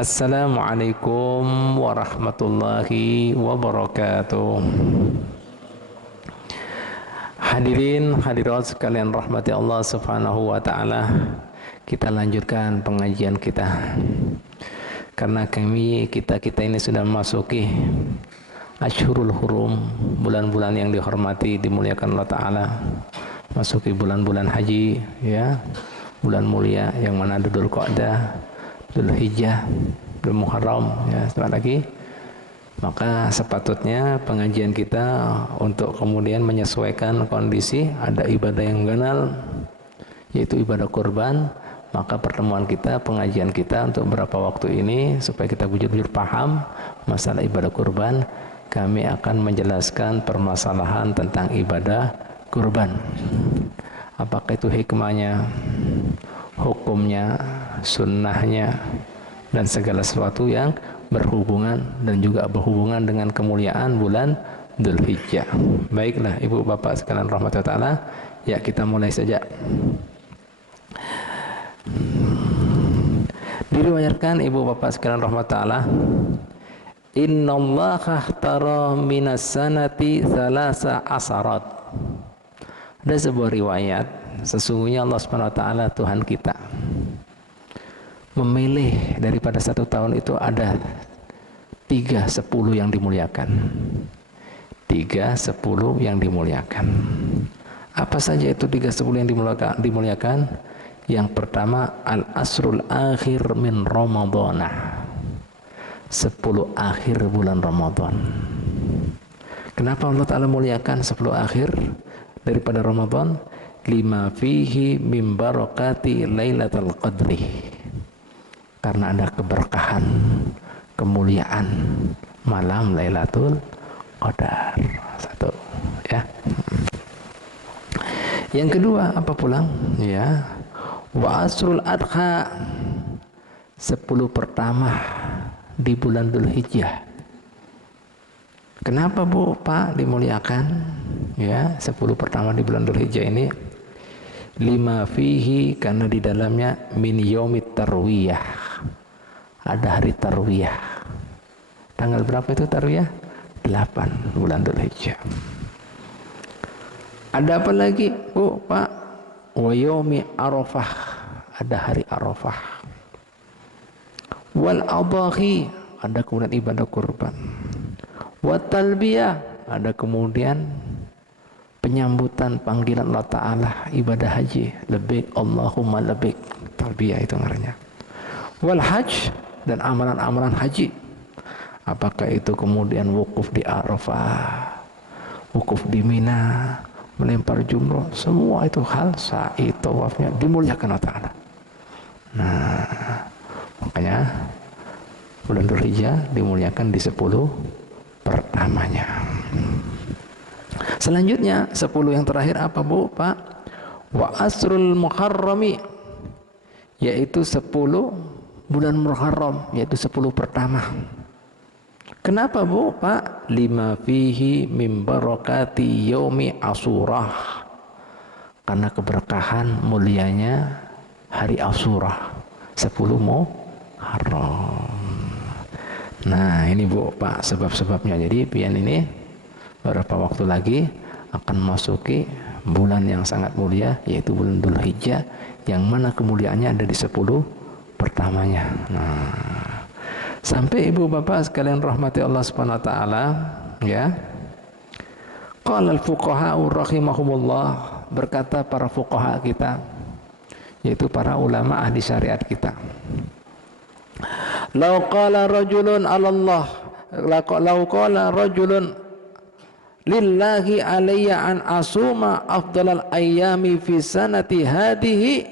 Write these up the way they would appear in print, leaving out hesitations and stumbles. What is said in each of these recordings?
Assalamualaikum warahmatullahi wabarakatuh. Hadirin hadirat sekalian rahmati Allah Subhanahu wa taala. Kita lanjutkan pengajian kita. Karena kita ini sudah memasuki Ashhurul Hurum, bulan-bulan yang dihormati, dimuliakan Allah taala. Masuki bulan-bulan haji, ya. Bulan mulia yang mana Dzul Qa'dah, Dzulhijjah, Dzul Muharram, ya, setelah lagi. Maka sepatutnya pengajian kita untuk kemudian menyesuaikan kondisi, ada ibadah yang ganal, yaitu ibadah kurban. Maka pertemuan kita, pengajian kita untuk beberapa waktu ini, supaya kita bujur-bujur paham masalah ibadah kurban, kami akan menjelaskan permasalahan tentang ibadah kurban. Apakah itu hikmahnya, hukumnya, sunnahnya, dan segala sesuatu yang berhubungan dan juga berhubungan dengan kemuliaan bulan Dzulhijjah. Baiklah ibu bapak sekalian rahmatullah ta'ala, ya kita mulai saja. Diriwayatkan ibu bapak sekalian rahmatullah ta'ala, innallaha ikhtara minas sanati thalasa asarat. Ada sebuah riwayat, sesungguhnya Allah Subhanahu wa taala Tuhan kita memilih daripada satu tahun itu ada 3/10 yang dimuliakan. 3/10 yang dimuliakan. Apa saja itu 3/10 yang dimuliakan? Yang pertama, al-asrul akhir min Ramadhanah. 10 akhir bulan Ramadan. Kenapa Allah Ta'ala muliakan 10 akhir daripada Ramadan? Lima fihi min barakati lailatul qadri. Karena ada keberkahan, kemuliaan malam Lailatul Qadar. Satu, ya. Yang kedua apa pulang? Ya. Wa asrul adha, 10 pertama di bulan Dzulhijjah. Kenapa Bu, Pak dimuliakan? Ya, 10 pertama di bulan Dzulhijjah ini. Lima fihi, karena di dalamnya min yaumit tarwiyah. Ada hari tarwiyah. Tanggal berapa itu tarwiyah? 8 bulan Dzulhijjah. Ada apa lagi Bu, Pak? Wa yaumi Arafah, ada hari Arafah. Wal adhahi, ada kemudian ibadah kurban. Wa talbiyah, ada kemudian penyambutan panggilan Allah Ta'ala, ibadah haji, labbaik Allahumma labbaik, talbiyah itu ngarannya. Wal hajj, dan amalan-amalan haji, apakah itu kemudian wukuf di Arafah, wukuf di Mina, melempar jumroh, semua itu hal sa'i, tawafnya dimuliakan Allah Ta'ala. Nah, makanya bulan Dzulhijjah dimuliakan di 10 pertamanya. Selanjutnya 10 yang terakhir apa Bu, Pak? Wa asrul muharrami, yaitu 10 bulan Muharram, yaitu 10 pertama. Kenapa Bu, Pak? Lima fihi min barakati yaumi Asyurah, karena keberkahan mulianya hari Asyurah, 10 Muharram. Nah ini Bu, Pak, sebab-sebabnya. Jadi pian ini beberapa waktu lagi akan masuki bulan yang sangat mulia, yaitu bulan Dzulhijjah, yang mana kemuliaannya ada di 10 pertamanya. Nah, sampai ibu bapak sekalian rahmati Allah Subhanahu wa taala, ya. Qala al-fuqaha rahimahumullah, berkata para fuqaha kita, yaitu para ulama ahli syariat kita. Lau qala rajulun 'ala Allah, lau qala rajulun lillahi alayya an asuma afdalal ayyami fi sanati hadihi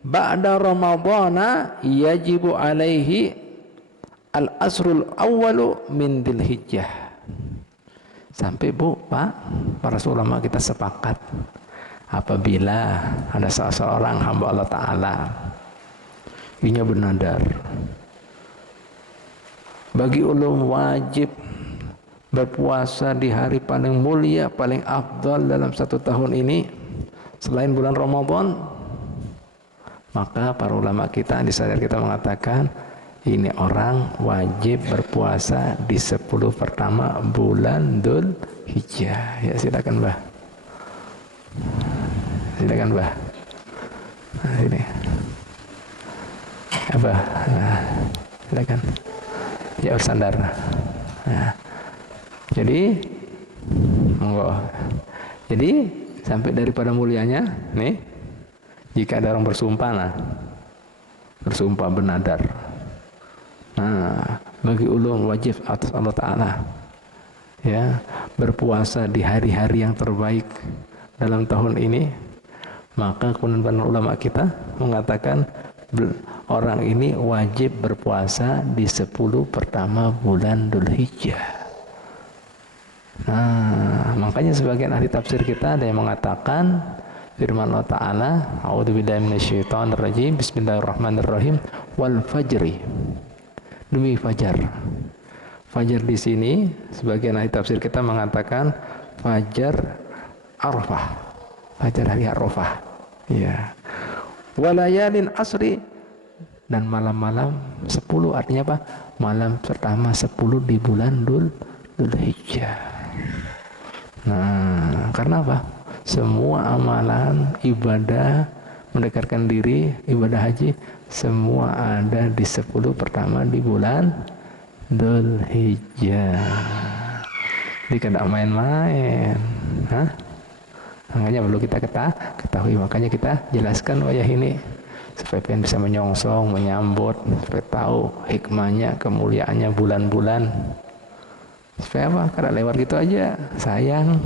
ba'da ramadhana yajibu alaihi al-asrul awwalu min Dzulhijjah. Sampai Bu, Pak, para ulama kita sepakat, apabila ada seseorang hamba Allah Ta'ala inya bernadar, bagi ulum wajib berpuasa di hari paling mulia, paling afdal dalam 1 tahun ini, selain bulan Ramadan, maka para ulama kita di sadar kita mengatakan ini orang wajib berpuasa di 10 pertama bulan Dzul Hijjah. Ya silakan Mbah. Silakan Mbah. Nah, ini. Apa? Nah, silakan. Ya bersandar. Nah, jadi monggo. Jadi sampai daripada mulianya nih, jika ada orang bersumpah bersumpah bernadar. Nah, bagi ulun wajib atas Allah Ta'ala ya berpuasa di hari-hari yang terbaik dalam tahun ini, maka kemudian para ulama kita mengatakan orang ini wajib berpuasa di 10 pertama bulan Dzul Hijjah. Nah, makanya sebagian ahli tafsir kita ada yang mengatakan firman Allah Ta'ala, a'udzubillahi minasyaitonirrajim, bismillahirrahmanirrahim, wal fajri, demi fajar. Fajar di sini sebagian ahli tafsir kita mengatakan fajar Arafah, fajar hari Arafah. Ya. Walayalin asri, dan malam-malam 10, artinya apa? Malam pertama 10 di bulan Dzul Hijjah. Nah, karena apa? Semua amalan ibadah mendekatkan diri, ibadah haji, semua ada di 10 pertama di bulan Dzul Hijjah. Jadi tidak main-main. Makanya perlu kita ketahui, makanya kita jelaskan wayah ini supaya kalian bisa menyongsong, menyambut, supaya tahu hikmahnya, kemuliaannya bulan-bulan. Supaya apa? Karena lewat gitu aja, sayang.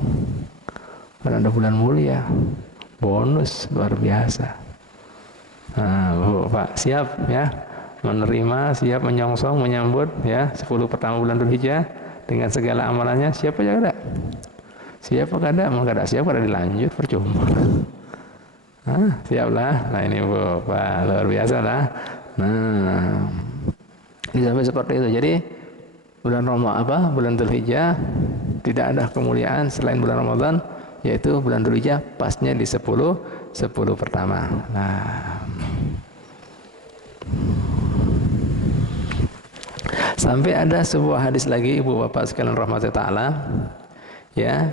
Karena ada bulan mulia, bonus luar biasa. Nah, Bu, Pak, siap ya menerima, siap menyongsong, menyambut ya 10 pertama bulan Dzul Hijjah dengan segala amalannya. Siapa aja ada? Siapa kada? Mau kada siap kada dilanjut percuma. Siaplah. Nah ini Bu, Pak, luar biasa lah. Nah, ini sampai seperti itu. Jadi bulan Ramadan bulan Dzul Hijjah tidak ada kemuliaan selain bulan Ramadan, yaitu bulan Dzul Hijjah pasnya di 10 pertama. Nah, sampai ada sebuah hadis lagi Ibu Bapak sekalian rahmati taala ya,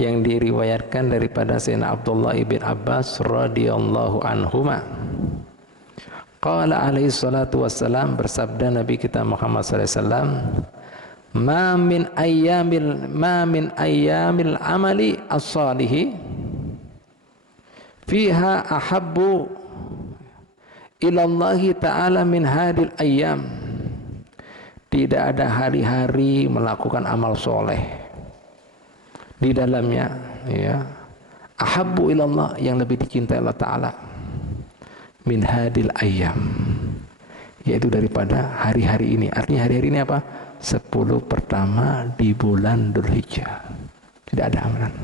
yang diriwayatkan daripada Sayyidina Abdullah ibn Abbas radhiyallahu anhuma. Qala alaihi salatu wassalam, bersabda Nabi kita Muhammad sallallahu alaihi wasallam, ma min ayyamil amali as-salihi fiha ahabbu ilallahi ta'ala min hadil ayyam. Tidak ada hari-hari melakukan amal soleh di dalamnya ya ahabbu ilallah, yang lebih dicintai Allah Ta'ala, min hadil ayyam, yaitu daripada hari-hari ini. Artinya hari-hari ini apa? 10 pertama di bulan Dzul Hijjah. Tidak ada amalan.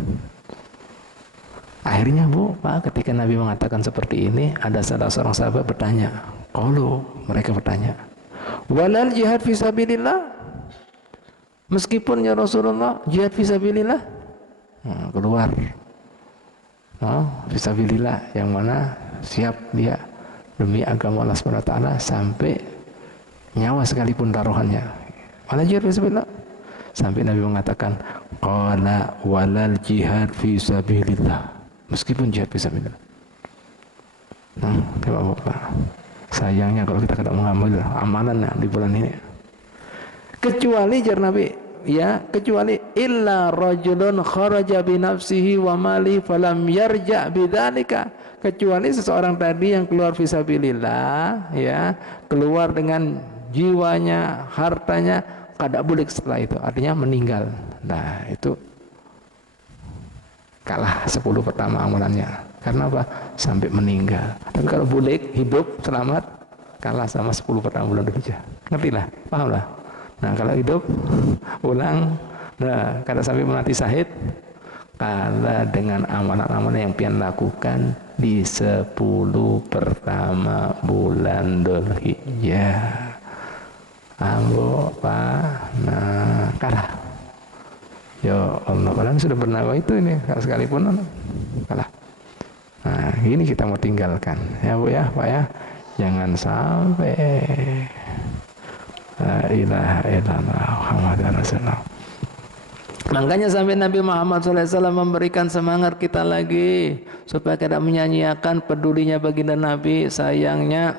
Akhirnya Bu, Pak, ketika Nabi mengatakan seperti ini, ada salah seorang sahabat bertanya, mereka bertanya, walal jihad fisabilillah, meskipun ya Rasulullah jihad fisabilillah, keluar fisabilillah, yang mana siap dia demi agama Allah Subhanahu wa taala sampai nyawa sekalipun taruhannya. Walal jihad fisabilillah, sampai Nabi mengatakan qala walal jihad fisabilillah, meskipun jihad fisabilillah. Bapak, sayangnya kalau kita tidak mengambil amalan di bulan ini, kecuali jar Nabi ya, kecuali illa rajulun kharaja bi nafsihi wa mali falam yarja bidzalika, kecuali seseorang tadi yang keluar fisabilillah ya, keluar dengan jiwanya, hartanya, kada boleh setelah itu, artinya meninggal. Nah, itu kalah 10 pertama amalannya. Karena apa? Sampai meninggal. Tapi kalau boleh hidup selamat, kalah sama 10 pertama bulan Dzul Hijjah. Ngerti lah? Paham lah? Nah, kalau hidup ulang, nah, kada sampai mati syahid, kalah dengan amalan-amalan yang pian lakukan di 10 pertama bulan Dzul Hijjah. Ambo, Pak, nah kalah. Ya Allah, kalian sudah bernawa itu ini, sekalipun kalah. Ini kita mau tinggalkan ya Bu ya Pak ya, jangan sampai. La ilaha illallah Muhammadur Rasulullah. Makanya sampai Nabi Muhammad SAW memberikan semangat kita lagi supaya kita menyanyiakan pedulinya baginda Nabi, sayangnya,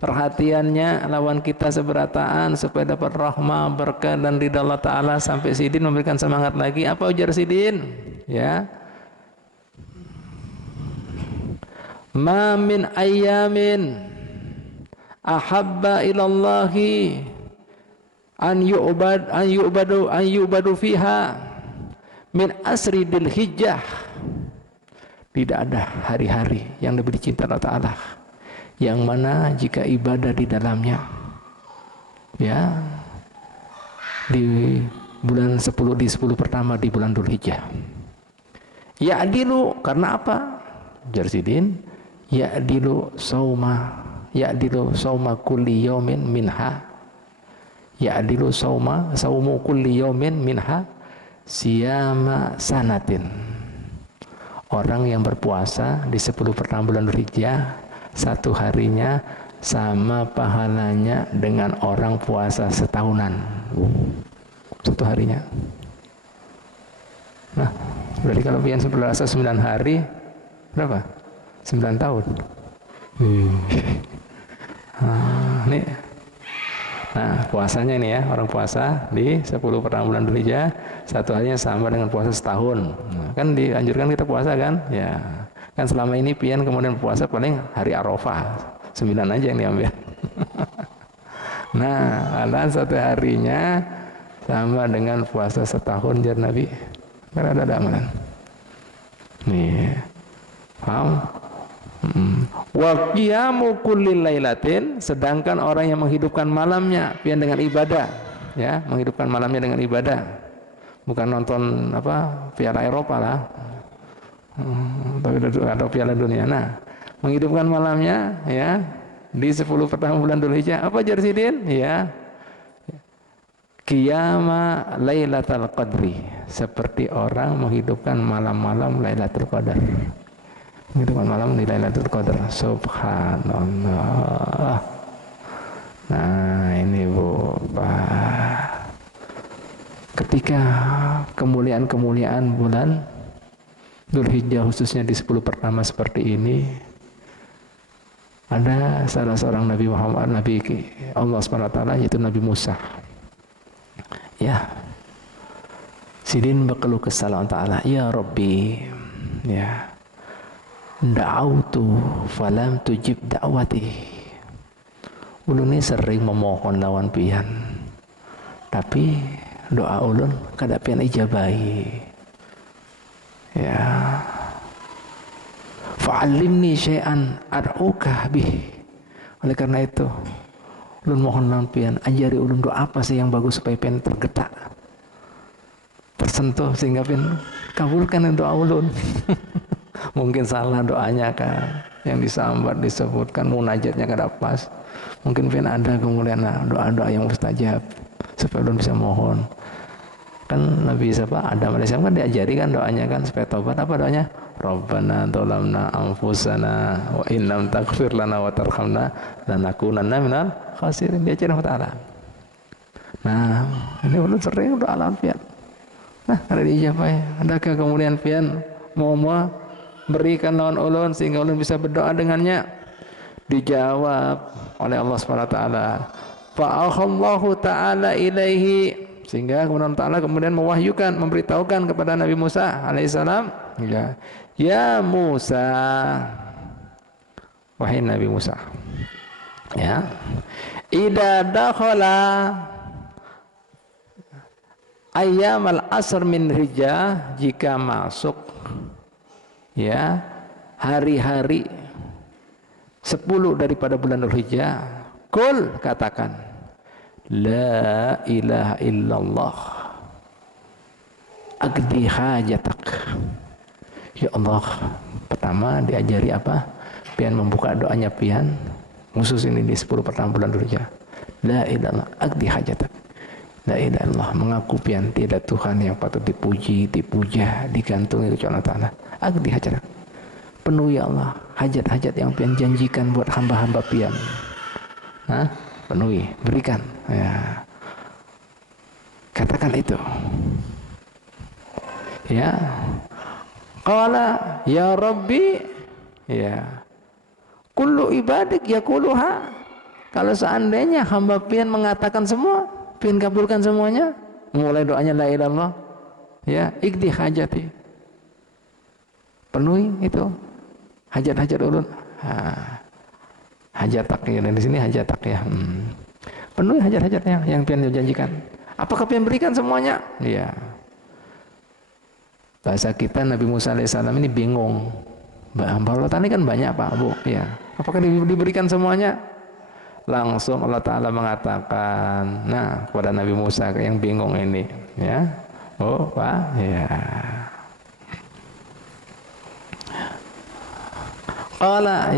perhatiannya lawan kita seberataan supaya dapat rahmah, berkah dan ridha Allah Ta'ala. Sampai Sidin memberikan semangat lagi. Apa ujar Sidin? Ya, ma min ayyamin ahabba ilallahi an yu'badu fiha min asri dil hijjah. Tidak ada hari-hari yang lebih dicinta Allah Ta'ala yang mana jika ibadah di dalamnya ya di bulan 10, di 10 pertama di bulan Dzulhijjah. Ya'dilu, karena apa? Jarsidin, ya'dilu sauma kulli yaumin minha, ya'dilu saumu kulli yaumin minha siyama sanatin. Orang yang berpuasa di 10 pertama bulan Dzulhijjah, satu harinya sama pahalanya dengan orang puasa setahunan. Satu harinya. Nah, berarti kalau pian berpuasa 9 hari berapa? 9 tahun. Nih. Nah, puasanya ini ya, orang puasa di 10 pertama bulan Dzulhijjah, satu harinya sama dengan puasa setahun. Nah, kan dianjurkan kita puasa kan? Ya. Kan selama ini pian kemudian puasa paling hari Arafah 9 aja yang diambil. Nah, alan satu harinya sama dengan puasa setahun jar Nabi. Karena ada amalan. Nih, paham? Wa qiyamu kulli lailatin, sedangkan orang yang menghidupkan malamnya pian dengan ibadah, ya, menghidupkan malamnya dengan ibadah. Bukan nonton apa Piala Eropa lah. Atau Piala Dunia. Nah, menghidupkan malamnya ya di 10 pertama bulan Dzulhijjah. Apa Jarsidin? Ya, qiyama lailatul qadri, seperti orang menghidupkan malam-malam Lailatul Qadar. Menghidupkan malam di Lailatul Qadar. Subhanallah. Nah, ini Bu Pak. Ketika kemuliaan-kemuliaan bulan Dzulhijjah khususnya di 10 pertama seperti ini, ada salah seorang Nabi Muhammad, Nabi Allah SWT, yaitu Nabi Musa. Ya, Sidin berkeluh kesal Allah Ta'ala, ya Rabbi, ya, da'autu falam tujib da'wati. Ulun ini sering memohon lawan pian, tapi doa ulun kada pian ijabahi. Ya, fa'allimni syai'an ad'uka bih. Oleh karena itu, ulun mohon lawan pian, ajari ulun doa apa sih yang bagus supaya pian tergetak, tersentuh sehingga pian kabulkan doa ulun. Mungkin salah doanya kan, yang disambat disebutkan munajatnya kada pas. Mungkin pian ada kemudian doa-doa yang mustajab supaya ulun bisa mohon. Kan Nabi siapa? Adam alaihissalam kan diajari kan doanya kan supaya taubat. Apa doanya? Rabbana dzalamna anfusana wa in lam taghfir lana wa tarhamna lanakunanna minal khasirin. Diajari Allah Ta'ala. Nah, ini ulun sering doa lawan pian. Nah, ada diijabah. Adakah kemudian pian mau berikan lawan ulun sehingga ulun bisa berdoa dengannya? Dijawab oleh Allah Subhanahu wa taala. Fa'akhallahu ta'ala ilaihi, sehingga kemudian Ta'ala kemudian mewahyukan, memberitahukan kepada Nabi Musa alaihissalam, ya Musa, wahai Nabi Musa, ya, idza dakhala ayyamal asr min hijjah, jika masuk ya hari-hari 10 daripada bulan Dzulhijjah, kul, katakan, la ilaha illallah aqdi hajatak. Ya Allah, pertama diajari apa? Pian membuka doanya pian khusus ini di 10 pertama bulan Dzulhijjah. La ilaha illallah aqdi hajatak. La ilaha illallah, mengaku pian tidak Tuhan yang patut dipuji, dipuja, digantungi kecuali Allah Ta'ala. Aqdi hajatak, penuhi ya Allah hajat-hajat yang pian janjikan buat hamba-hamba pian. Penuhi, berikan. Ya. Katakan itu. Ya. Qala ya Rabbi, ya. Kullu ibadik yaquluha. Kalau seandainya hamba pian mengatakan semua, pian kabulkan semuanya, mulai doanya la ilaha illallah, ya, ikdi hajati. Penuhi itu hajat-hajat ulun. Hajatak ya, di sini hajatak ya. Penuhi hajat-hajatnya yang pian janjikan. Apakah pian berikan semuanya? Iya. Bahasa kita Nabi Musa alaihissalam ini bingung. Hamba Allah Ta'ala kan banyak Pak Bu. Ya. Apakah diberikan semuanya? Langsung Allah Ta'ala mengatakan, nah kepada Nabi Musa yang bingung ini, ya. Oh Pak, ya. Qala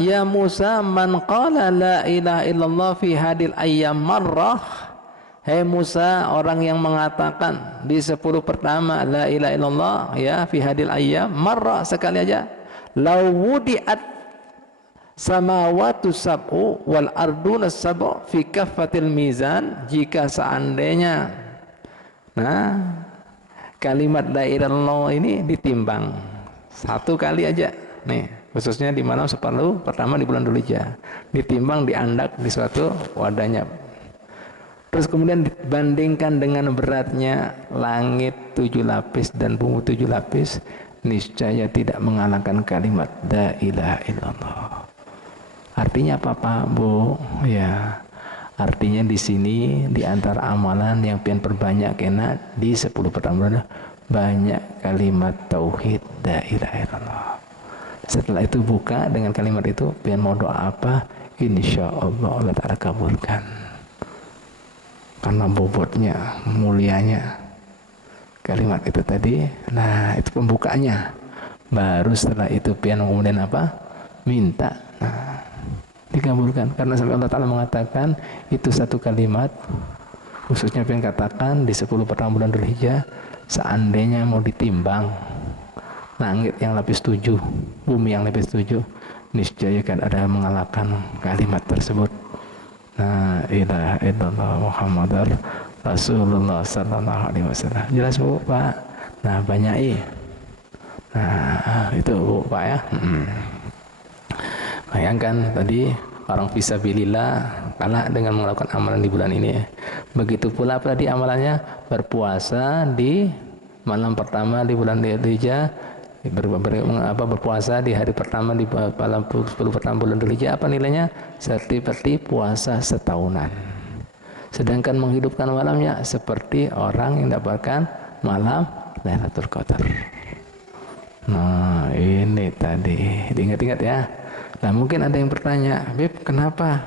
ya Musa man qala la ilaha illallah fi hadil ayyam marrah. Hai Musa, orang yang mengatakan di 10 pertama la ilaha illallah ya fi hadil ayyam marrah, sekali aja, law wudi'at samawatu sab'u wal arduna sab'u fi kaffatil mizan, jika seandainya kalimat la ilaha illallah ini ditimbang satu kali aja nih, khususnya di malam 10 pertama di bulan Dzulhijjah, ditimbang, diandak di suatu wadahnya, terus kemudian dibandingkan dengan beratnya langit 7 lapis dan bumi 7 lapis, niscaya tidak mengalahkan kalimat la ilaha illallah. Artinya apa Pak Bu? Ya, artinya di sini di antara amalan yang pian perbanyak kena di 10 pertama banyak kalimat tauhid la ilaha illallah. Setelah itu buka dengan kalimat itu, pian mau doa apa, insya Allah Allah Ta'ala kabulkan. Karena bobotnya, mulianya kalimat itu tadi. Nah itu pembukanya. Baru setelah itu pian kemudian apa? Minta. Nah, dikabulkan. Karena sampai Allah Ta'ala mengatakan itu satu kalimat, khususnya pian katakan di 10 pertama bulan Dzulhijjah, seandainya mau ditimbang langit yang lapis 7, bumi yang lapis 7, niscaya kan ada mengalahkan kalimat tersebut. La ilaha illallah Muhammadar Rasulullah sallallahu alaihi wasallam. Jelas Bu Pak? Nah banyak Nah itu Bu Pak ya. Bayangkan tadi orang fisabilillah kalah dengan melakukan amalan di bulan ini. Begitu pula tadi amalannya berpuasa di malam pertama di bulan Dzulhijjah, berpuasa di hari pertama di malam 10 pertama bulan Dzulhijjah, apa nilainya? Seperti puasa setahunan. Sedangkan menghidupkan malamnya seperti orang yang dapatkan malam Lailatul Qadar. Nah ini tadi diingat-ingat ya. Nah mungkin ada yang bertanya, Beb kenapa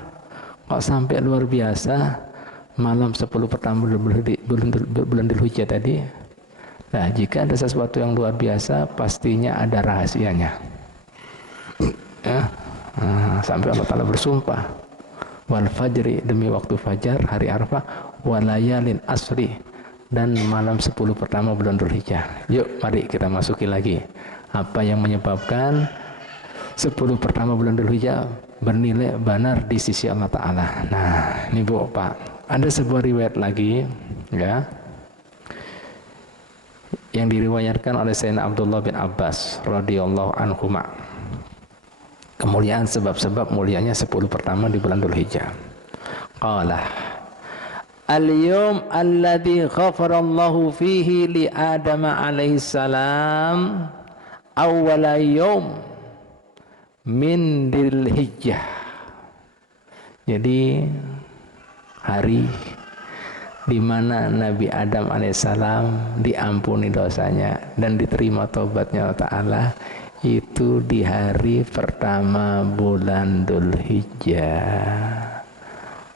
kok sampai luar biasa malam 10 pertama bulan Dzulhijjah tadi? Nah jika ada sesuatu yang luar biasa, pastinya ada rahasianya ya. Sampai Allah Ta'ala bersumpah, wal fajri, demi waktu fajar hari Arafah, walayalin asri, dan malam 10 pertama bulan Dzulhijjah. Yuk mari kita masuki lagi apa yang menyebabkan 10 pertama bulan Dzulhijjah bernilai benar di sisi Allah Ta'ala. Nah ini Bu Pak, ada sebuah riwayat lagi ya, yang diriwayatkan oleh Sayyidina Abdullah bin Abbas radhiyallahu anhuma. Kemuliaan sebab-sebab mulianya 10 pertama di bulan Dzulhijjah. Qala al-yawm alladhi ghafarallahu fihi li Adam alaihi salam awwala yawm min Dzulhijjah. Jadi hari di mana Nabi Adam alaihissalam diampuni dosanya dan diterima tobatnya Allah Ta'ala, itu di hari pertama bulan Dzulhijjah.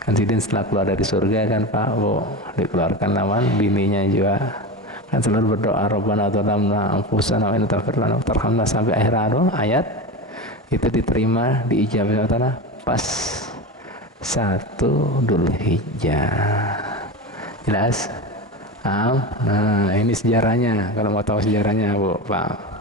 Kan Sidin setelah keluar dari surga kan Pak Bu, dikeluarkan lawan bininya juga kan selalu berdoa Rabbana dzalamna anfusana wa in taghfir lana tarhamna sampai akhir ayat itu diterima, diijabah Allah Ta'ala pas 1 Dzulhijjah. Jelas? Nah ini sejarahnya, kalau mau tahu sejarahnya Bu Pak.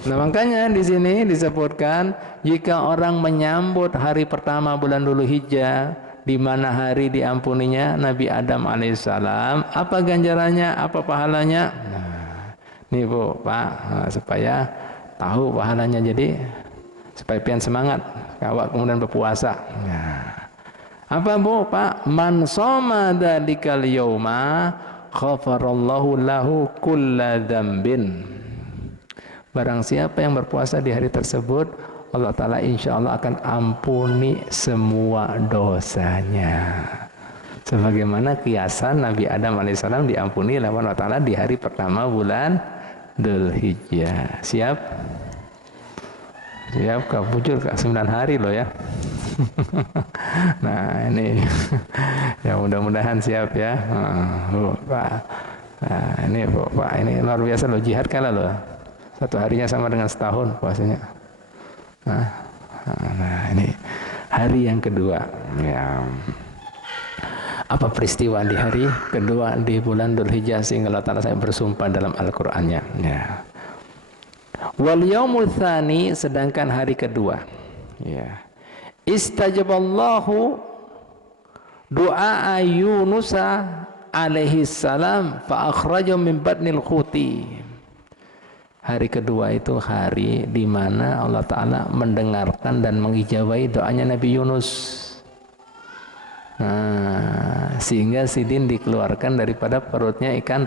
Nah, makanya di sini disebutkan jika orang menyambut hari pertama bulan Dzulhijjah di mana hari diampuninya Nabi Adam alaihissalam, apa ganjarannya, apa pahalanya? Nah, nih Bu, Pak, nah, supaya tahu pahalanya, jadi supaya pian semangat awak kemudian berpuasa. Nah, apa Bu, Pak? Man shoma dzalikal yauma ghafarallahu lahu kulla dzambin. Barang siapa yang berpuasa di hari tersebut, Allah Ta'ala insya Allah akan ampuni semua dosanya. Sebagaimana kiasan Nabi Adam alaihissalam diampuni oleh Allah Ta'ala di hari pertama bulan Dzulhijjah. Siap? Siap, Kak Pucul, Kak 9 hari loh ya. Nah ini ya mudah-mudahan siap ya. Pak. Nah ini Pak, ini luar biasa loh, jihad kalah loh. Satu harinya sama dengan setahun puasanya. Nah ini hari yang kedua. Ya. Apa peristiwa di hari kedua di bulan Dzulhijjah sehingga Allah Ta'ala saya bersumpah dalam Al-Qur'annya. Ya. Wal yaumul tsani, sedangkan hari kedua. Ya. Istajaballahu du'a Yunusa alaihi salam fa akhrajahu min batnil khuti. Hari kedua itu hari di mana Allah Ta'ala mendengarkan dan mengijabahi doanya Nabi Yunus. Nah, sehingga sidin dikeluarkan daripada perutnya ikan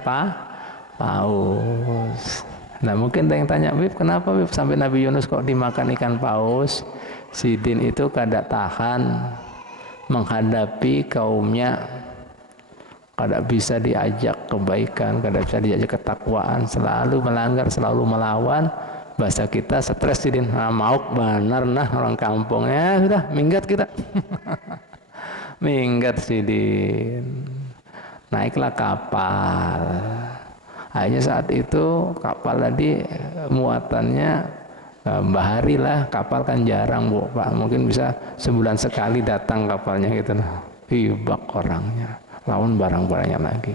paus. Nah, mungkin ada yang tanya, Bib, kenapa Bib sampai Nabi Yunus kok dimakan ikan paus? Sidin itu kada tahan menghadapi kaumnya, kada bisa diajak kebaikan, kada bisa diajak ketakwaan, selalu melanggar, selalu melawan. Bahasa kita stres Sidin, mauk benar nah orang kampung, ya sudah minggat kita. Minggat Sidin, naiklah kapal. Akhirnya saat itu kapal tadi muatannya bahari lah, kapal kan jarang Bu, Pak, mungkin bisa sebulan sekali datang kapalnya gitu nah. Hibak orangnya, lawan barang-barangnya lagi.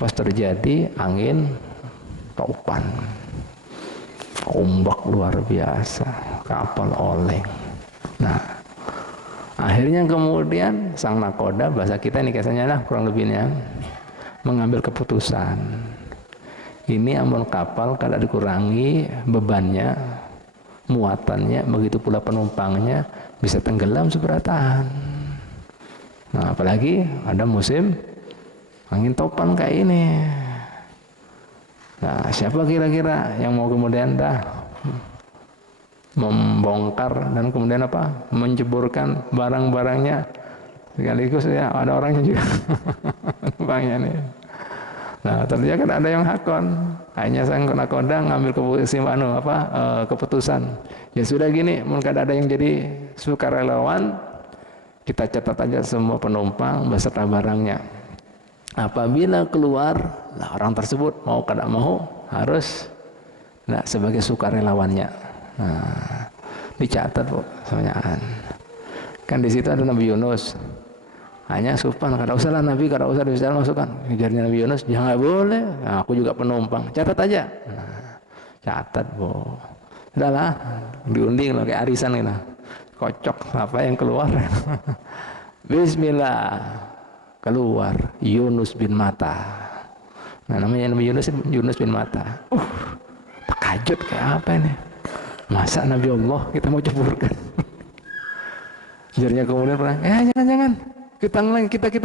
Pas terjadi angin topan, ombak luar biasa, kapal oleng. Nah, akhirnya kemudian sang nakoda, bahasa kita ini kisahnya lah kurang lebihnya, mengambil keputusan. Ini amun kapal kada dikurangi bebannya, muatannya, begitu pula penumpangnya, bisa tenggelam seberatan. Nah, apalagi ada musim angin topan kayak ini. Nah, siapa kira-kira yang mau kemudian membongkar dan kemudian apa? Menceburkan barang-barangnya sekaligus ya ada orangnya juga. Penumpangnya nih. Nah, ternyata kan ada yang hakon. Hanya sang nakoda ngambil keputusan. Ya sudah gini, mungkin ada yang jadi sukarelawan, kita catat aja semua penumpang beserta barangnya. Apabila keluar, nah orang tersebut mau kada mau harus sebagai sukarelawannya. Nah, dicatat Bu semuanya. Kan di situ ada Nabi Yunus. Hanya supan, kada usah lah Nabi, kada usah masukkan. Ujarnya Nabi Yunus, jangan boleh. Nah, aku juga penumpang, catat aja. Nah, catat Bu. Udahlah, diunding lah kayak arisan gitu. Kocok apa yang keluar. Bismillah, keluar Yunus bin Matta. Nah, namanya Nabi Yunus bin Matta. Takajut kayak apa ini? Masa Nabi Allah kita mau ceburkan? Ujarnya kemudian pernah, jangan. Kita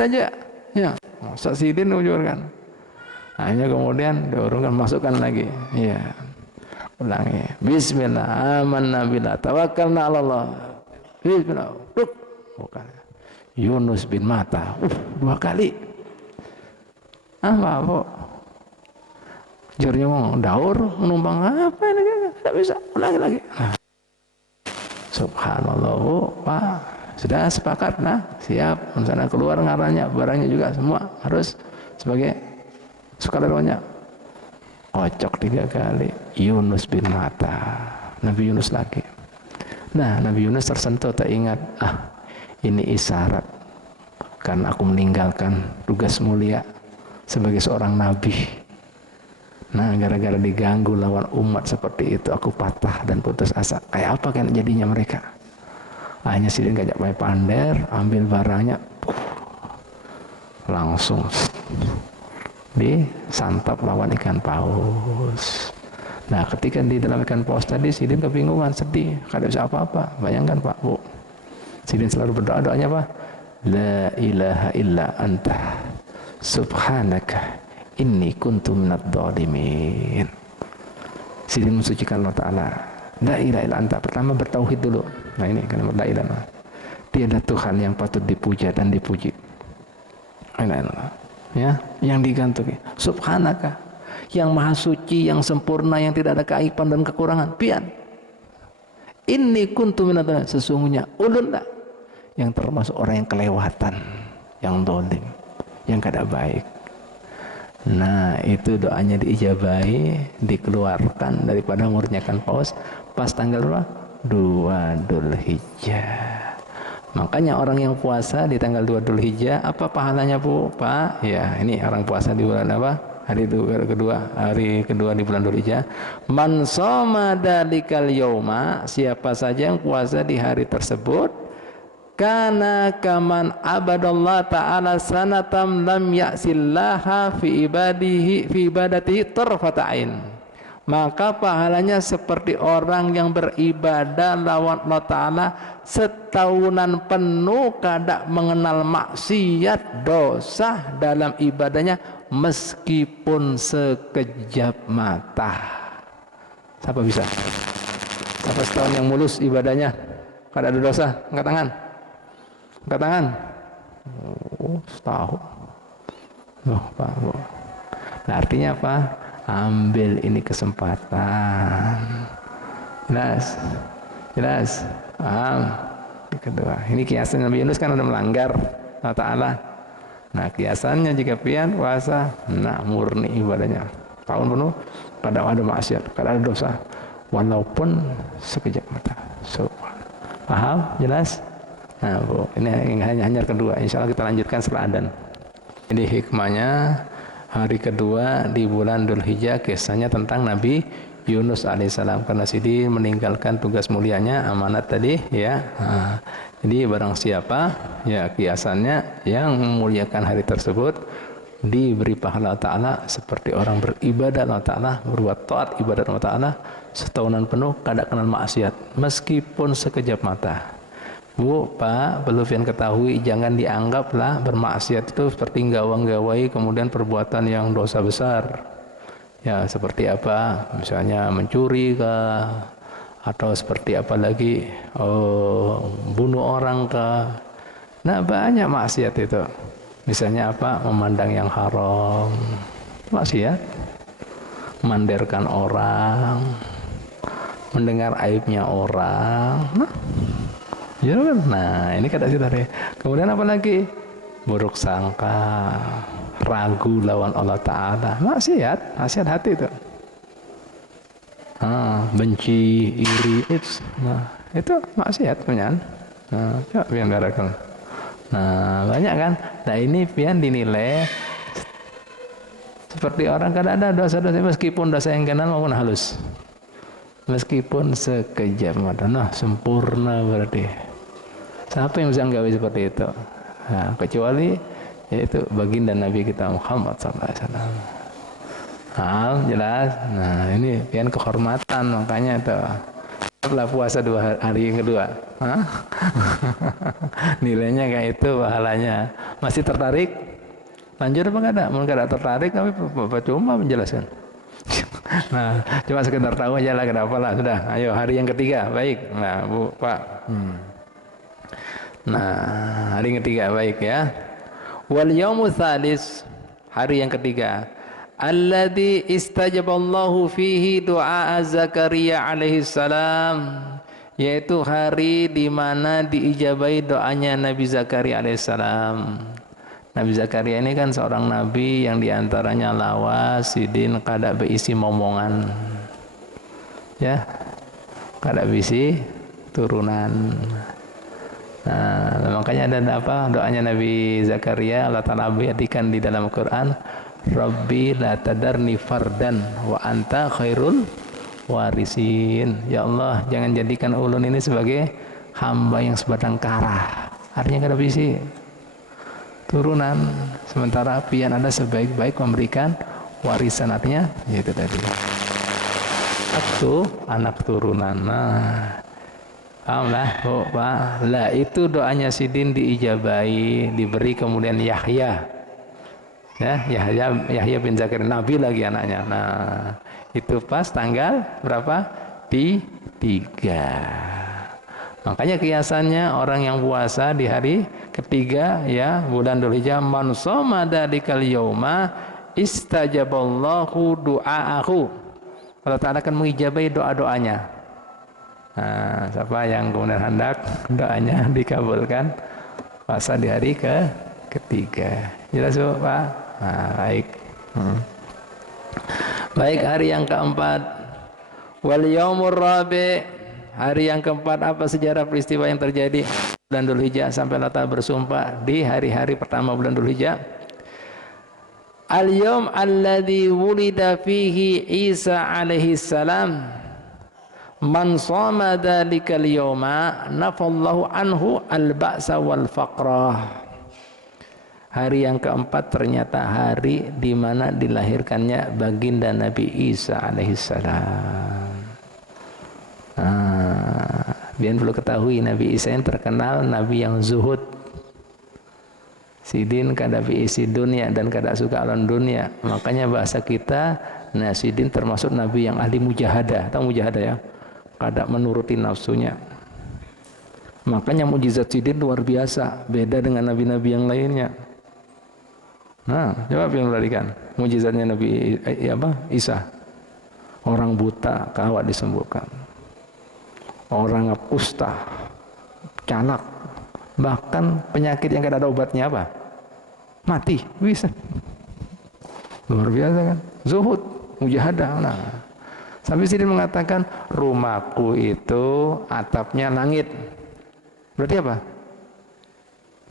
aja ya, masa Sidin ujurkan. Hanya kemudian diurungkan, masukkan lagi ya, ulangi bismillah amanna billah tawakkalna 'ala Allah bismillah bukan Yunus bin Matta 2 kali apa jarnya mau daur menumpang apa ini, tidak bisa, ulangi lagi. Subhanallah Bu, Pak, sudah sepakat, nah siap, misalnya keluar ngaranya, barangnya juga semua harus sebagai sukarelawannya. Kocok 3 kali Yunus bin Matta, Nabi Yunus lagi. Nah, Nabi Yunus tersentuh, teringat, ini isyarat karena aku meninggalkan tugas mulia sebagai seorang nabi. Nah, gara-gara diganggu lawan umat seperti itu, aku patah dan putus asa. Kayak apa kan jadinya mereka? Akhirnya Sidin ngajak Pak Pander, ambil barangnya, langsung disantap lawan ikan paus. Nah, ketika di dalam ikan paus tadi, Sidin kebingungan, sedih, kada bisa apa-apa. Bayangkan Pak, Bu, Sidin selalu berdoa, doanya apa? La ilaha illa anta subhanaka inni kuntu minadh dhalimin. Sidin mensucikan Allah Ta'ala. La ilaha illa anta. Pertama bertauhid dulu. Nah ini kalimat la ilaha. Tiada Tuhan yang patut dipuja dan dipuji. La ilaha. Ya, yang digantungi. Subhanaka. Yang maha suci, yang sempurna, yang tidak ada keaiban dan kekurangan. Pian. Inni kuntu minadh dhalimin. Sesungguhnya ulunlah yang termasuk orang yang kelewatan, yang dolim, yang kada baik. Nah, itu doanya diijabahi, dikeluarkan daripada murniakan paus pas tanggal berapa? 2 Dzulhijjah. Makanya orang yang puasa di tanggal 2 Dzulhijjah, apa pahalanya, Bu? Pak? Ya, ini orang puasa di bulan apa? Hari kedua di bulan Dzulhijjah. Man shoma dalikal yauma, siapa saja yang puasa di hari tersebut, kana kaman abadallah ta'ala sanatam lam ya'sillaha fi ibadatihi tarfata'in, maka pahalanya seperti orang yang beribadah lawan Allah Ta'ala setahunan penuh kada mengenal maksiat dosa dalam ibadahnya meskipun sekejap mata. Siapa bisa? Siapa setahun yang mulus ibadahnya kada ada dosa? Angkat tangan. Angkat tangan. Oh, setahun. Oh, Pak. Nah, artinya apa? Ambil ini kesempatan. Jelas? Jelas? Paham? Kedua, ini kiasan Nabi Yunus kan udah melanggar Allah Ta'ala. Nah, kiasannya jika pian puasa, nah murni ibadahnya. Tahun penuh, kada ada maksiat, kada ada dosa. Walaupun sekejap mata. So, paham? Jelas? Nah, Bu, ini hanya kedua. Insya Allah kita lanjutkan setelah adzan. Jadi hikmahnya hari kedua di bulan Dzulhijjah, kisahnya tentang Nabi Yunus alaihissalam, karena Sidin meninggalkan tugas mulianya, amanat tadi, ya. Nah, jadi barang siapa, ya kiasannya yang memuliakan hari tersebut diberi pahala Ta'ala seperti orang beribadah Allah Ta'ala, berbuat taat ibadat Allah Ta'ala setahunan penuh, kada kenal maksiat meskipun sekejap mata. Bu, Pak, perlu pian ketahui, jangan dianggaplah bermaksiat itu seperti gawang-gawai kemudian perbuatan yang dosa besar. Ya, seperti apa? Misalnya mencuri kah? Atau seperti apa lagi? Bunuh orang kah? Nah, banyak maksiat itu. Misalnya apa? Memandang yang haram. Maksiat. Memanderkan orang. Mendengar aibnya orang. Ya kan? Nah, ini kata tadi. Kemudian apa lagi? Buruk sangka, ragu lawan Allah Ta'ala. Maksiat hati itu. Benci, iri, itu maksiat punya. Nah, coba pian barakan. Nah, banyak kan? Nah, ini pian dinilai seperti orang kadang ada dosa-dosa meskipun dosa yang kenal maupun halus. Meskipun sekejap mata, nah sempurna berarti. Siapa yang bisa nggawi seperti itu? Nah, kecuali yaitu baginda Nabi kita Muhammad SAW. Nah, jelas. Nah, ini pian kehormatan, makanya itu. Setelah puasa 2 hari yang kedua, nilainya kayak itu, pahalanya. Masih tertarik? Lanjut apa enggak ada? Mungkin enggak tertarik, tapi cuma menjelaskan. Nah, cuma sekedar tahu aja lah, kenapa lah. Sudah, ayo hari yang ketiga, baik. Nah, Bu, Pak. Nah, hari yang ketiga, baik ya. Wal yaumu tsalis, hari yang ketiga. Alladzi istajaballahu fihi du'a Zakaria alaihi salam, yaitu hari di mana diijabahi doanya Nabi Zakaria alaihi salam. Nabi Zakaria ini kan seorang nabi yang diantaranya lawas, Sidin kada berisi momongan, ya, kada berisi turunan. Nah, makanya ada apa doanya Nabi Zakaria, Allah Ta'ala abadikan di dalam Quran, Rabbi la tadarni fardan wa anta khairul warisin. Ya Allah, jangan jadikan ulun ini sebagai hamba yang sebatang kara. Artinya kada bisi turunan, sementara pian Anda sebaik-baik memberikan warisan, artinya itu tadi anak turunan. Nah, paham lah, oh, Pak. Lah itu doanya Sidin diijabai, diberi kemudian Yahya. Ya, Yahya bin Zakaria, nabi lagi anaknya. Nah, itu pas tanggal berapa? Di 3. Makanya kiasannya orang yang puasa di hari ketiga ya bulan Dzulhijjah, man shoma dzalikal yauma istajaballahu du'aahu. Allah Ta'ala akan mengijabai doa-doanya. Nah, siapa yang kemudian hendak doanya dikabulkan puasa di hari ketiga. Jelas Pak? Nah, baik. Baik, hari yang keempat, wal yaumur rabi'. Hari yang keempat, apa sejarah peristiwa yang terjadi bulan Dzulhijjah sampai Allah Ta'ala bersumpah di hari-hari pertama bulan Dzulhijjah. Al-yawm alladzi wulida fihi Isa alaihi salam man shoma dzalikal yawma nafallahu anhu al-ba'sa wal faqrah. Hari yang keempat ternyata hari di mana dilahirkannya baginda Nabi Isa alaihi salam. Biar perlu ketahui Nabi Isa yang terkenal Nabi yang zuhud. Sidin kada isi dunia dan kada suka alam dunia. Makanya bahasa kita, nah Sidin termasuk Nabi yang ahli mujahadah. Tahu mujahadah ya? Kada menuruti nafsunya. Makanya mujizat Sidin luar biasa, beda dengan nabi-nabi yang lainnya. Nah, coba yang perhatikan mujizatnya Nabi Isa. Orang buta kawat disembuhkan. Orang kusta, canak, bahkan penyakit yang tidak ada obatnya apa? Mati, bisa. Luar biasa kan? Zuhud, mujahadah. Nah, sampai sini mengatakan rumahku itu atapnya langit. Berarti apa?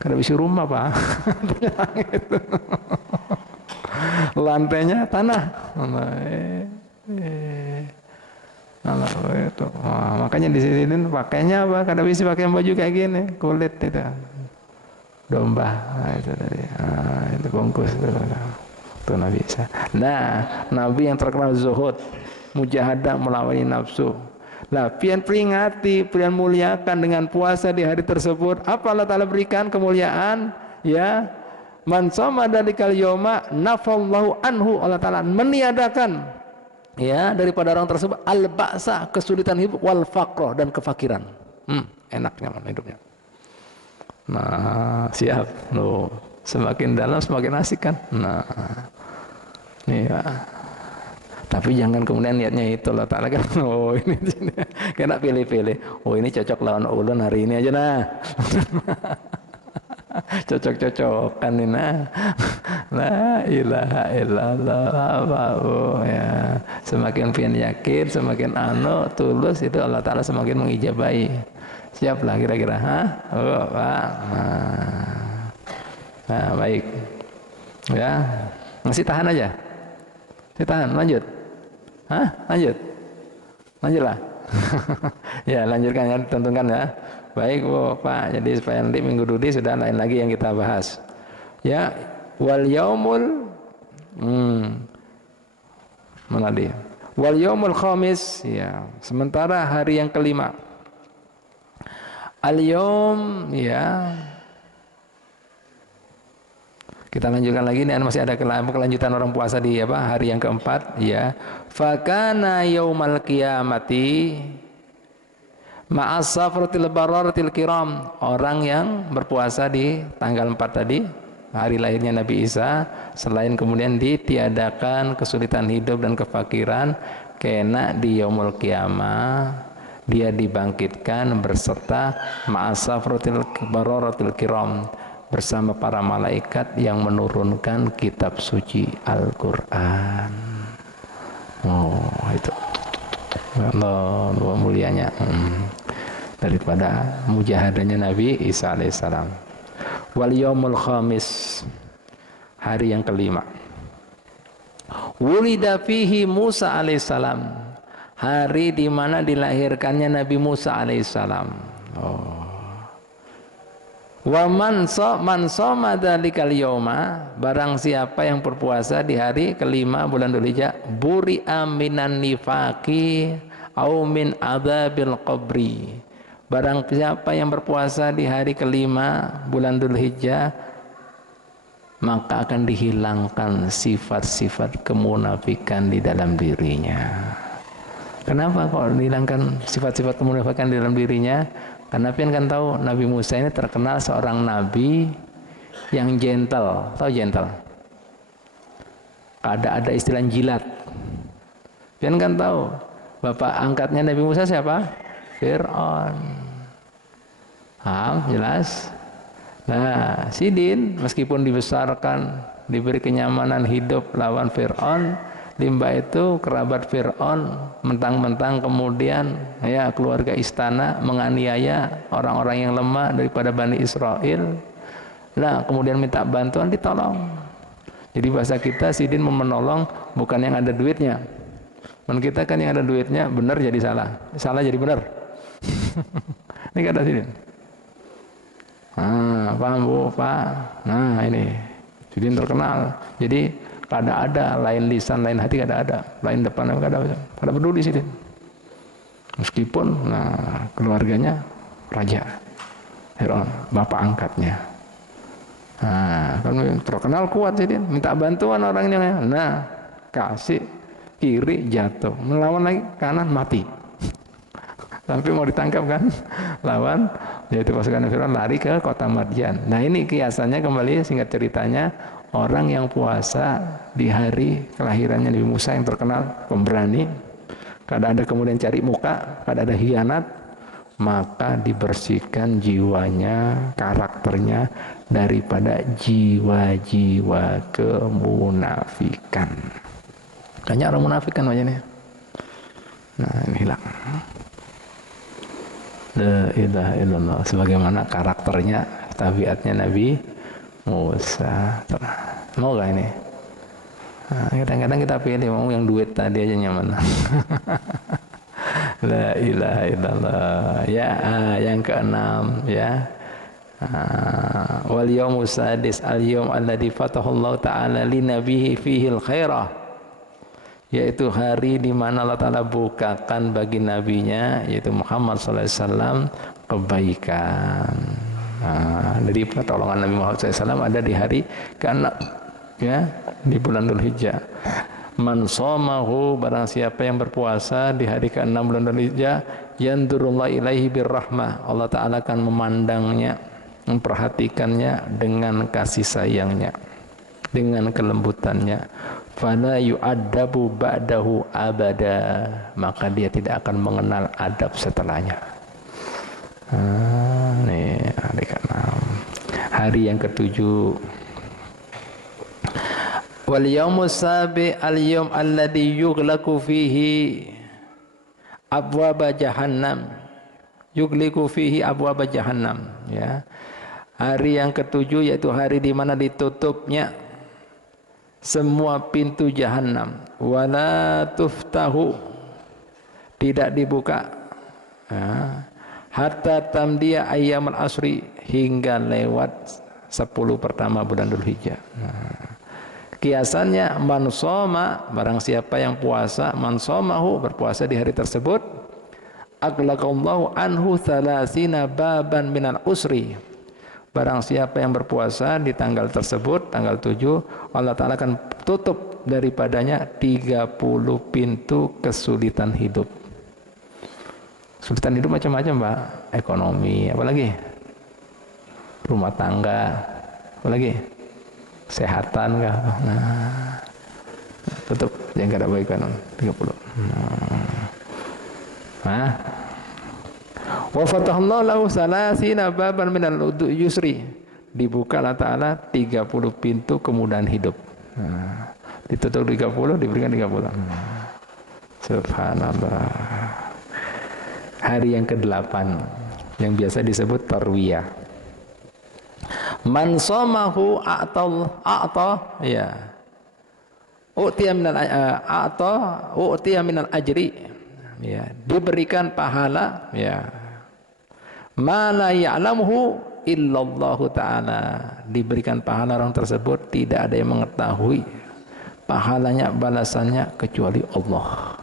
Kada bisa rumah Pak. Atapnya langit. Lantainya tanah. Nah, itu. Nah, makanya di sini pakainya apa? Kada bisa pakai baju kayak gini, kulit itu. Domba. Nah, itu tadi. Nah, itu bungkus itu. Itu Nabi Isa. Nah, Nabi yang terkenal zuhud, mujahadah melawan nafsu. Lah, pian peringati, pian muliakan dengan puasa di hari tersebut. Apa Allah Ta'ala berikan kemuliaan? Ya. Man shoma dzalikal yauma nafallahu anhu. Allah Ta'ala meniadakan ya daripada orang tersebut al-ba'sa, kesulitan hidup, wal faqra, dan kefakiran. Enaknya mana hidupnya. Nah, siap. Loh, semakin dalam semakin asik kan. Nah, iya. Tapi jangan kemudian niatnya itu Allah Ta'ala kan. Oh, ini kena pilih-pilih. Oh, ini cocok lawan ulun hari ini aja nah. Cocok-cocokan ini nah. La ilaha illallah. Ya, semakin pian yakin, semakin tulus, itu Allah Ta'ala semakin mengijabai. Siap lah kira-kira. Oh, Pak. Nah, baik. Ya, masih tahan aja. Masih tahan, lanjut. Lanjutlah. Ya, lanjutkan ya, tentukan ya. Baik Pak, jadi supaya nanti minggu dudi sudah lain lagi yang kita bahas. Ya, wal yaumul mana dia? Wal yaumul khamis, ya. Sementara hari yang kelima. Al yaum, ya. Kita lanjutkan lagi nih, masih ada kelanjutan orang puasa di hari yang keempat, ya. Fakana yaumal qiyamati ma'as safratil bararatil kiram. Orang yang berpuasa di tanggal 4 tadi, hari lahirnya Nabi Isa, selain kemudian ditiadakan kesulitan hidup dan kefakiran, kena di yaumul qiyamah dia dibangkitkan berserta ma'as safratil bararatil kiram, bersama para malaikat yang menurunkan kitab suci Al-Quran. Oh, itu Allah mulianya daripada mujahadahnya Nabi Isa alaihissalam. Wal yaumul khamis, hari yang kelima. Wulida fihi Musa alaihissalam, hari di mana dilahirkannya Nabi Musa alaihissalam. Wa man shoma dzalikal yauma, barang siapa yang berpuasa di hari kelima bulan Dzulhijjah, buri'a minan nifaqi au min adzabil qabri. Barang siapa yang berpuasa di hari kelima bulan Dzulhijjah, maka akan dihilangkan sifat-sifat kemunafikan di dalam dirinya. Kenapa kok dihilangkan sifat-sifat kemunafikan di dalam dirinya? Karena pian kan tahu Nabi Musa ini terkenal seorang nabi yang gentle. Tahu gentle? Ada istilah jilat. Pian kan tahu bapak angkatnya Nabi Musa siapa? Fir'aun. Jelas? Nah, Sidin meskipun dibesarkan, diberi kenyamanan hidup lawan Fir'aun, Limba itu kerabat Fir'aun, mentang-mentang kemudian ya keluarga istana menganiaya orang-orang yang lemah daripada Bani Israel. Nah, kemudian minta bantuan, ditolong. Jadi bahasa kita, Sidin menolong bukan yang ada duitnya. Dan kita kan yang ada duitnya, benar jadi salah, salah jadi benar. Ini kata Sidin. Paham Bu, Pak? Nah ini Sidin terkenal. Jadi ada lain lisan, lain hati ada, lain depan ada peduli Sidin. Meskipun keluarganya raja, Fir'aun, bapak angkatnya. Kan terkenal kuat Sidin, minta bantuan orang ini. Kasih kiri jatuh, melawan lagi kanan mati. Sampai mau ditangkap kan, lawan, yaitu pasukan Fir'aun lari ke kota Madyan. Nah ini kiasannya kembali, singkat ceritanya, orang yang puasa di hari kelahirannya Nabi Musa yang terkenal pemberani, kada ada kemudian cari muka, kada ada hianat, maka dibersihkan jiwanya, karakternya daripada jiwa-jiwa kemunafikan. Banyak orang munafikan wajahnya. Nah ini hilang. La ilaha illallah, sebagaimana karakternya, tabiatnya Nabi Musa. Mau gak ini? Kadang-kadang kita pilih mau yang duit tadi aja nyaman. La ilaha illallah. Ya, yang keenam ya. Wal yaumus sadis al yaum alladzi fatahallahu ta'ala li nabihi fihi al khairah, yaitu hari di mana Allah Ta'ala bukakan bagi nabinya yaitu Muhammad SAW kebaikan. Jadi pertolongan Nabi Muhammad SAW ada di hari ke-6 ya, di bulan Dzulhijjah. Man shamahu, barang siapa yang berpuasa di hari ke-6 bulan Dzulhijjah, yandurullah ilaihi birrahmah, Allah Ta'ala akan memandangnya, memperhatikannya dengan kasih sayangnya, dengan kelembutannya. Fala yu'addabu ba'dahu abada, maka dia tidak akan mengenal adab setelahnya. Nih hari ke-6. Hari yang ke-7, wal yaumus sabi al yaum alladhi yughlaqu fihi abwaba jahannam, yughliqu fihi abwaba jahannam ya. Hari yang ke-7 yaitu hari di mana ditutupnya semua pintu jahanam. Wala tuftahu, tidak dibuka ya, hatta tamdiya ayyamul asri, hingga lewat 10 pertama bulan Dzulhijjah. Kiasannya man shoma, barang siapa yang puasa, man shomahu, berpuasa di hari tersebut, aglaqallahu anhu 30 baban minal usri. Barang siapa yang berpuasa di tanggal tersebut, tanggal 7, Allah Ta'ala akan tutup daripadanya 30 pintu kesulitan hidup. Kesulitan hidup macam-macam Pak, ekonomi, apalagi rumah tangga, apalagi kesehatan kah. Tutup, jangan ada baikkan 30. Wa fatahallahu lahu 30 baban minal yusri, dibuka Allah Ta'ala 30 pintu kemudahan hidup. Ditutup 30, diberikan 30. Subhanallah. Hari yang ke-8 yang biasa disebut tarwiyah. Man shamahu a'ta ya U'tiya minal atau u'tiya minal ajri, ya, diberikan pahala, ya, ma la ya'lamuhu illallahu ta'ala, diberikan pahala orang tersebut tidak ada yang mengetahui pahalanya, balasannya kecuali Allah.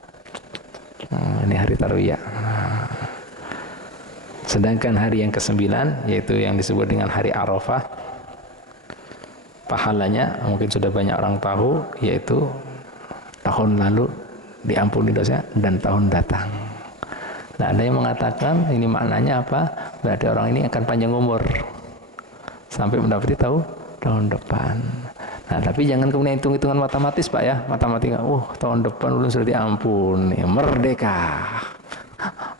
Ini hari tarwiyah. Sedangkan hari yang ke-9 yaitu yang disebut dengan hari Arafah, pahalanya mungkin sudah banyak orang tahu, yaitu tahun lalu diampuni dosa dan tahun datang. Nah, ada yang mengatakan ini maknanya apa? Berarti orang ini akan panjang umur sampai mendapati tahun depan. Nah, tapi jangan kemudian hitung-hitungan matematis, Pak, ya. Matematika, tahun depan belum sudah diampuni, merdeka.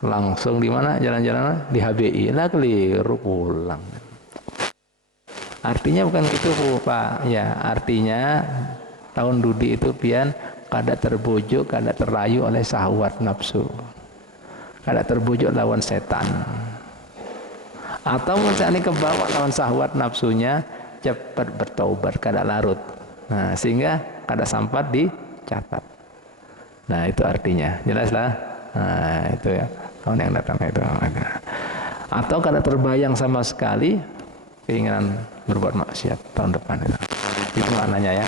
Langsung di mana jalan-jalan? Di HBI. Lah keliru, pulang. Artinya bukan gitu, Pak. Ya, artinya tahun dudi itu pian kada terbujuk, kada terayu oleh syahwat nafsu. Kada terbujuk lawan setan. Atau misalnya kebawa lawan syahwat nafsunya, cepat bertaubat, kada larut. Nah, sehingga kada sempat dicatat. Nah, itu artinya. Jelaslah. Nah, itu ya. Tahun yang datang itu. Atau kada terbayang sama sekali keinginan berbuat maksiat tahun depan itu maknanya, ya.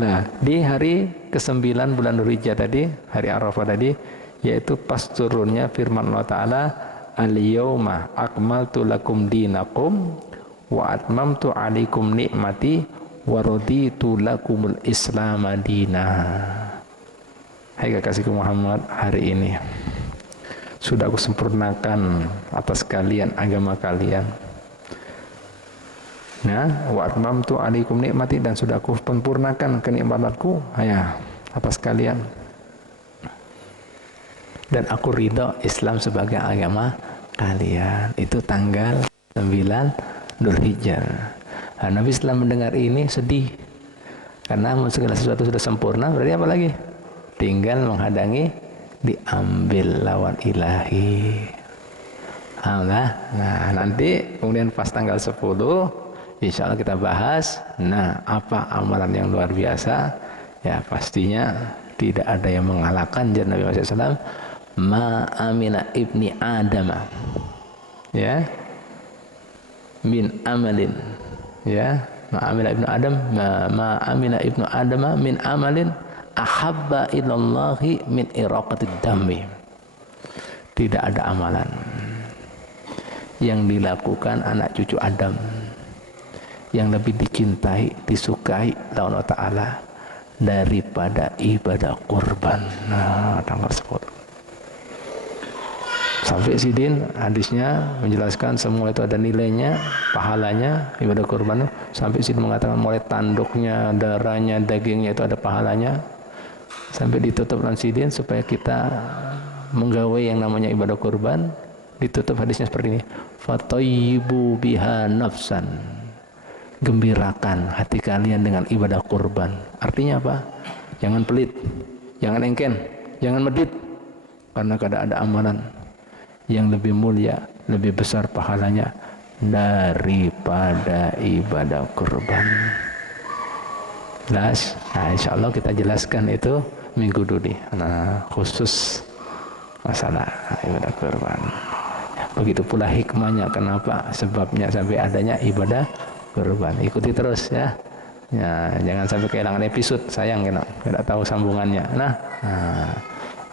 Nah, di hari ke-9 bulan Dzulhijjah tadi, hari Arafah tadi, yaitu pas turunnya firman Allah Ta'ala, al-yawma akmaltu lakum dinakum wa atmamtu alaikum ni'mati wa raditu lakumul islam madinah. Hai kekasihku Muhammad, hari ini sudah aku sempurnakan atas kalian agama kalian. Nah, wa atmamtu alaikum nikmati, dan sudah aku sempurnakan kenikmatanku ya atas kalian. Dan aku ridho Islam sebagai agama kalian. Itu tanggal 9 Dzulhijjah. Nah, Nabi setelah mendengar ini sedih. Karena segala sesuatu sudah sempurna, berarti apa lagi? Tinggal menghadangi diambil lawan ilahi. Nah, nanti kemudian pas tanggal 10 insya Allah kita bahas. Nah, apa amalan yang luar biasa? Ya, pastinya tidak ada yang mengalahkan jar Nabi Muhammad SAW. Ma amila ibni Adam, ya, min amalin, ya, ma amila ibnu Adam, ma amila ibnu Adam min amalin ahabba ilallahi min iraqatid dami. Tidak ada amalan yang dilakukan anak cucu Adam yang lebih dicintai, disukai oleh Allah Ta'ala daripada ibadah kurban. Nah, tanggal 10 sampai sidin hadisnya menjelaskan semua itu ada nilainya, pahalanya ibadah kurban. Sampai sidin mengatakan mulai tanduknya, darahnya, dagingnya itu ada pahalanya, sampai ditutup dengan sidin supaya kita menggawe yang namanya ibadah kurban. Ditutup hadisnya seperti ini, fatayyibu biha nafsan, gembirakan hati kalian dengan ibadah kurban. Artinya apa? Jangan pelit, jangan engken, jangan medit, karena kada ada amalan yang lebih mulia, lebih besar pahalanya daripada ibadah kurban. Nah, insya Allah kita jelaskan itu minggu duli. Nah, khusus masalah ibadah kurban. Begitu pula hikmahnya, kenapa, sebabnya sampai adanya ibadah kurban. Ikuti terus, ya. Ya, jangan sampai kehilangan episode, sayang kita tidak tahu sambungannya.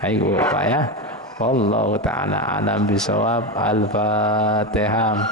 Ayo Pak, ya. Wallahu ta'ala alam bisawab. Al-Fatihah.